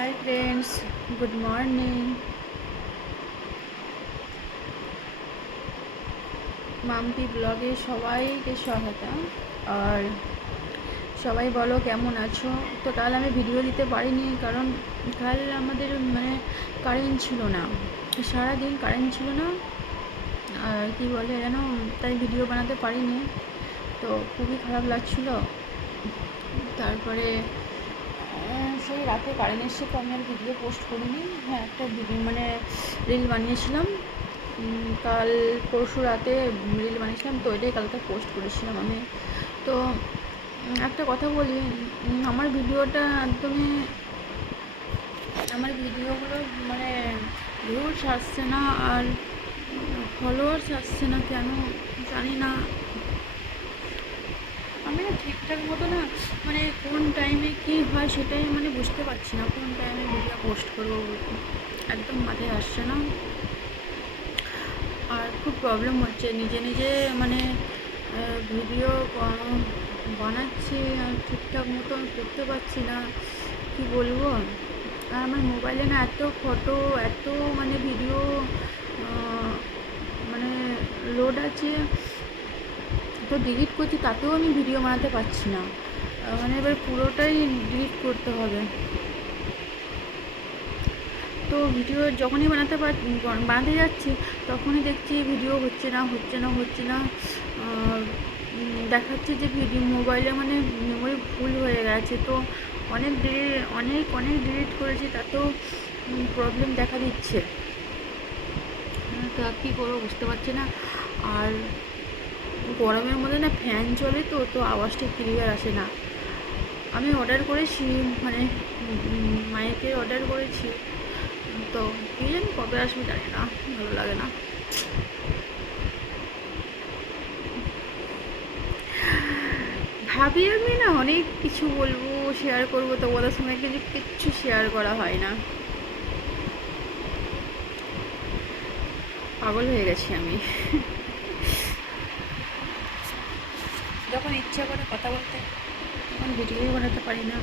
Hi friends, good morning. Mampi ব্লগে সবাইকে স্বাগত। আর সবাই বলো কেমন আছো। তো কাল আমি ভিডিও দিতে পারিনি কারণ কাল আমাদের কারেন্ট ছিল না, সারাদিন কারেন্ট ছিল না। আর কি বলে যেন, তাই ভিডিও বানাতে পারিনি। তো খুবই খারাপ লাগছিল। তারপরে সেই রাতে কারেন্ট এসে তো আমি আর ভিডিও পোস্ট করিনি। হ্যাঁ, একটা ভিডিও রিল বানিয়েছিলাম কাল পরশু রাতে, রিল বানিয়েছিলাম, তো ওইটাই কালকে পোস্ট করেছিলাম আমি। তো একটা কথা বলি, আমার ভিডিওটা একদমই, আমার ভিডিওগুলো ভিউজ আসছে না আর ফলোয়ার্স আসছে না, কেন জানি না। আমি না ঠিকঠাক মতো না কোন টাইমে কী হয় সেটাই বুঝতে পারছি না, কোন টাইমে ভিডিও পোস্ট করবো একদম মাথায় আসছে না। আর খুব প্রবলেম হচ্ছে, নিজে নিজে ভিডিও বানাচ্ছি আর ঠিকঠাক মতো করতে পারছি না, কি বলবো। আর আমার মোবাইলে না এত ফটো, এত ভিডিও লোড আছে, তো ডিলিট করছি তাতেও আমি ভিডিও বানাতে পারছি না। এবার পুরোটাই ডিলিট করতে হবে। তো ভিডিও যখনই বানাতে যাচ্ছি তখনই দেখছি ভিডিও হচ্ছে না। দেখাচ্ছে যে ভিডিও মোবাইলে মেমোরি ফুল হয়ে গেছে। তো অনেক ডিলিট করেছি, তাতেও প্রবলেম দেখা দিচ্ছে। তো কী করবো বুঝতে পারছি না। আর গরমের মধ্যে না ফ্যান চলে, তো আওয়াজটা ক্লিয়ার আসে না। আমি অর্ডার করেছি, মাইকের অর্ডার করেছি, তো কী জানি কবে আসবে জানি না, ভালো লাগে না। ভাবি আমি না অনেক কিছু বলবো, শেয়ার করবো তোমাদের সঙ্গে, কিন্তু কিচ্ছু শেয়ার করা হয় না। পাগল হয়ে গেছি আমি। যখন ইচ্ছা করে কথা বলতে তখন ভিডিওই বানাতে পারি না।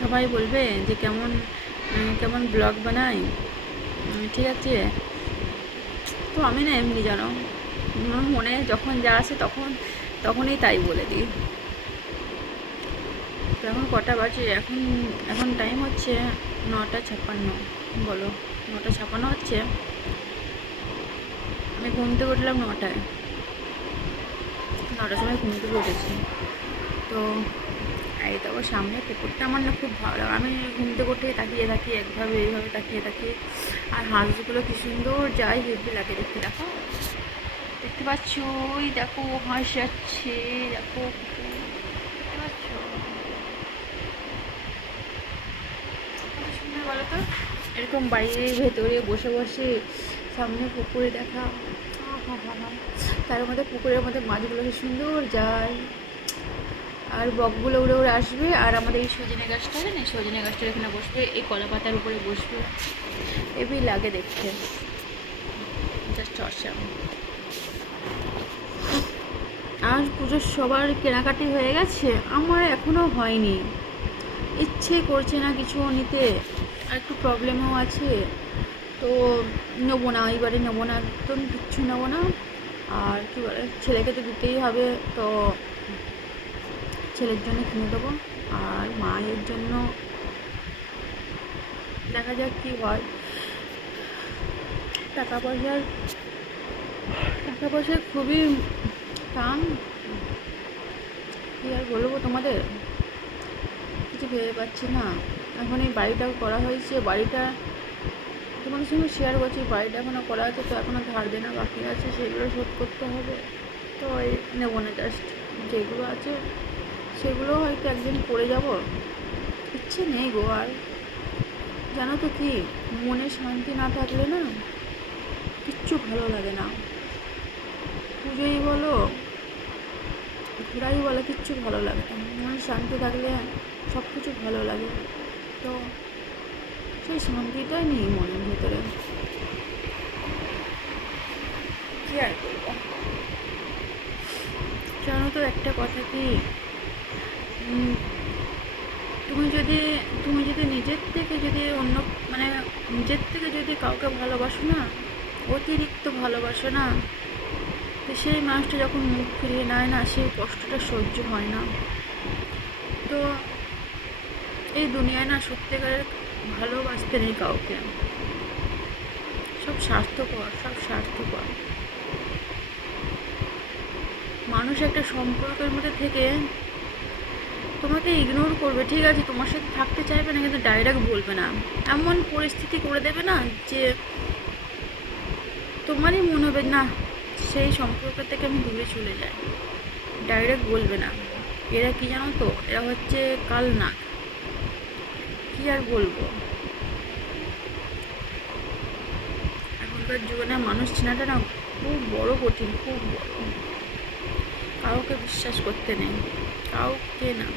সবাই বলবে যে কেমন কেমন ব্লগ বানাই, ঠিক আছে। তো আমি না এমনি জানো, মনে যখন যা আসে তখনই তাই বলে দিই। তো এখন কটা বাজে, এখন টাইম হচ্ছে 9:56। বলো, 9:56 হচ্ছে। আমি ঘুম থেকে উঠলাম 9টায়, 9টার সময় ঘুম থেকে উঠেছি। তো এই তো সামনে পুকুরটা আমার না খুব ভালো লাগে। আমি ঘুম থেকে উঠে তাকিয়ে থাকি, এইভাবে তাকিয়ে থাকি। আর হাঁসগুলো কি সুন্দর যায়, হেভি লাগে দেখতে। দেখতে পাচ্ছ, ওই দেখো হাঁস যাচ্ছে, দেখো দেখতে পাচ্ছ কত সুন্দর বলো তো। এরকম বাড়ির ভেতরে বসে বসে সামনে পুকুরে দেখা, তার মধ্যে পুকুরের মধ্যে মাছগুলো কি সুন্দর যায়। আর বকগুলো উড়ে উড়ে আসবে, আর আমাদের এই সজনে গাছটা আছে না, সজনে গাছটার এখানে বসবে, এই কলা পাতার উপরে বসবে, হেভি লাগে দেখতে, জাস্ট অসাম। আর পুজোর সবার কেনাকাটি হয়ে গেছে, আমার এখনও হয়নি। ইচ্ছে করছে না কিছু নিতে, আর একটু প্রবলেমও আছে। তো নেবো না, এইবারে নেবো না, একদম কিচ্ছু নেবো না। আর কী বলে, ছেলেকে তো দিতেই হবে, তো ছেলের জন্য কিনে দেবো। আর মায়ের জন্য দেখা যাক কী হয়। টাকা পয়সার খুবই টান, কী আর বলবো তোমাদের, কিছু ভেবে পাচ্ছি না। এখন এই বাড়িটাও করা হয়েছে, বাড়িটা তোমাদের সঙ্গে শেয়ার করছি। বাড়িটা এখনও করা আছে, তো এখনও ধার দেনা বাকি আছে, সেগুলো শোধ করতে হবে। তো এই নেবো না, জাস্ট যেগুলো আছে সেগুলো হয়তো একদিন করে যাব। ইচ্ছে নেই গো আর। জানো তো কি, মনে শান্তি না থাকলে না কিচ্ছু ভালো লাগে না। পুজোই বলো, ঘোরাই বলো, কিচ্ছু ভালো লাগে না। মনে শান্তি থাকলে সব কিছু ভালো লাগে। তো সেই শান্তিটাই নেই মনের ভিতরে, কী আর করবো। জানো তো একটা কথা কি, একটু তুমি যদি নিজের থেকে যদি অন্য মানে নিজের থেকে যদি কাউকে ভালোবাসো না, অতিরিক্ত ভালোবাসো না, তো সেই মানুষটা যখন মুখ ফিরিয়ে নেয় না, সেই কষ্টটা সহ্য হয় না। তো এই দুনিয়ায় না সত্যিকারের ভালোবাসতে নেই কাউকে, সব স্বার্থপর। মানুষ একটা সম্পর্কের মধ্যে থেকে তোমাকে ইগনোর করবে, ঠিক আছে, তোমার সাথে থাকতে চাইবে না, কিন্তু ডাইরেক্ট বলবে না। এমন পরিস্থিতি করে দেবে না যে তোমারই মনে হবে না, সেই সম্পর্ক থেকে আমি দূরে চলে যাই। ডাইরেক্ট বলবে না। এরা কি জানো তো, এরা হচ্ছে কাল না, কি আর বলবো। এখনকার জীবনে মানুষ চেনাটা না খুব বড় কঠিন, খুব বড়। কাউকে বিশ্বাস করতে নেই, কাউকে না।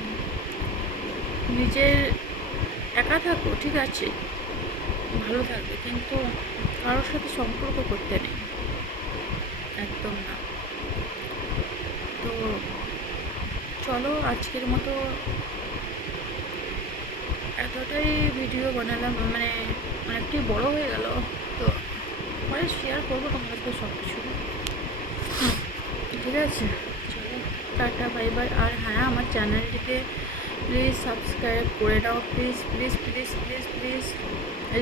নিজের একা থাকো, ঠিক আছে, ভালো থাকবে, কিন্তু কারোর সাথে সম্পর্ক করতে নেই, একদম না। তো চলো, আজকের মতো এতটাই ভিডিও বানালাম, মানে অনেকটাই বড় হয়ে গেল। তো পরে শেয়ার করবো তোমার সাথে সব কিছু, ঠিক আছে। চলো, টাটা, বাই বাই। আর হ্যাঁ, আমার চ্যানেলটিকে প্লিজ সাবস্ক্রাইব করে নাও, please please please please please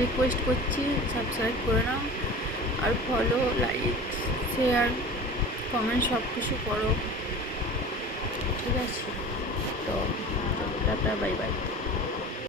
request করছি, সাবস্ক্রাইব করে নাও। আর ফলো, লাইক, শেয়ার, কমেন্ট সব কিছু করো, ঠিক আছে। তো টাটা, বাই বাই।